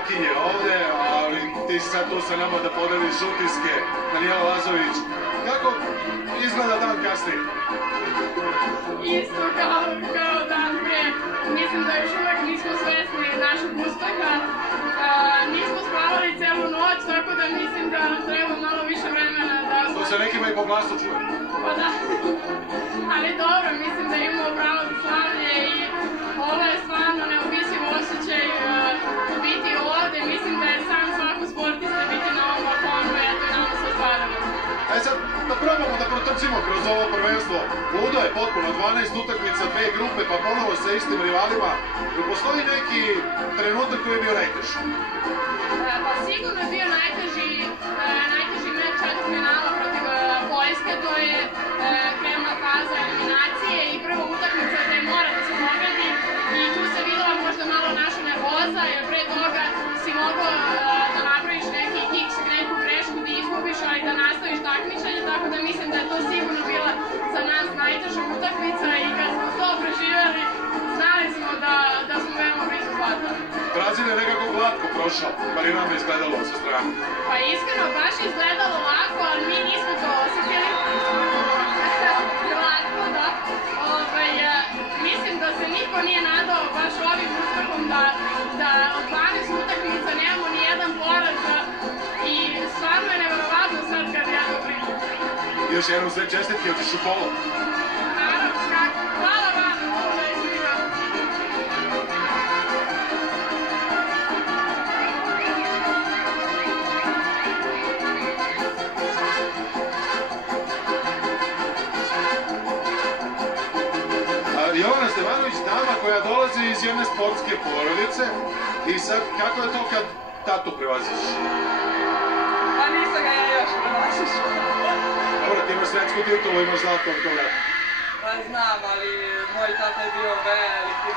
prvakinje ovde, ali ti si sad tu sa nama da podeliš utiske. Danijela Lazović, kako izgleda dan kasnije? Isto kao dan pre. Mislim da još uvek nismo svesni našeg uspeha. Nismo spavali celu noć, tako da mislim da nam treba malo više vremena da... To se nekima i po glasu čuje. Pa da. Ali dobro, mislim da imamo pravo za slavlje i ovo je stvarno neopisiv osjećaj biti ovde. Mislim da je sam svako sportista biti na ovom balkonu i eto nama se ostvaramo. Ajde sad da probamo da protrčimo kroz ovo prvenstvo. Ludo je potpuno, 12 utakmica, 2 grupe, pa ponovo sa istim rivalima. Postoji neki trenutak koji je bio najteži? Pa sigurno je bio najteži meč četvrtfinala protiv Poljske, to je kremna faza eliminacije i prva utakmica gde mora da se pobedi i tu se videla možda malo naša nervoza, jer pre toga si mogao da napraviš neki kiks, neku grešku, da izgubiš, ali da nastaviš takmičenje, tako da mislim da je to sigurno bila za nas najteža utakmica i kad smo to preživjeli, znali smo da smo veoma blizu hvata. Brazil je nekako glatko prošao, bar i nam je izgledalo sa strane. Pa iskreno, baš je izgledalo lako, ali mi nismo to osetili. Lako, da. Mislim da se niko nije nadao baš ovim uspehom da od 12 utakmica nemamo ni jedan poraz i stvarno je neverovatno sad kad ja to pričam. Još jednom sve čestitke, hoćeš u polo? Naravno, kako. Hvala vam, ovo je svima. Jovana Stevanović, dama koja dolazi iz jedne sportske porodice i sad, kako je to kad tatu prevaziš? Pa nisam ga ja još prevaziš. Dobro, ti imaš svetsku titulu, imaš zlato od toga. Pa znam, ali moj tata je bio veliki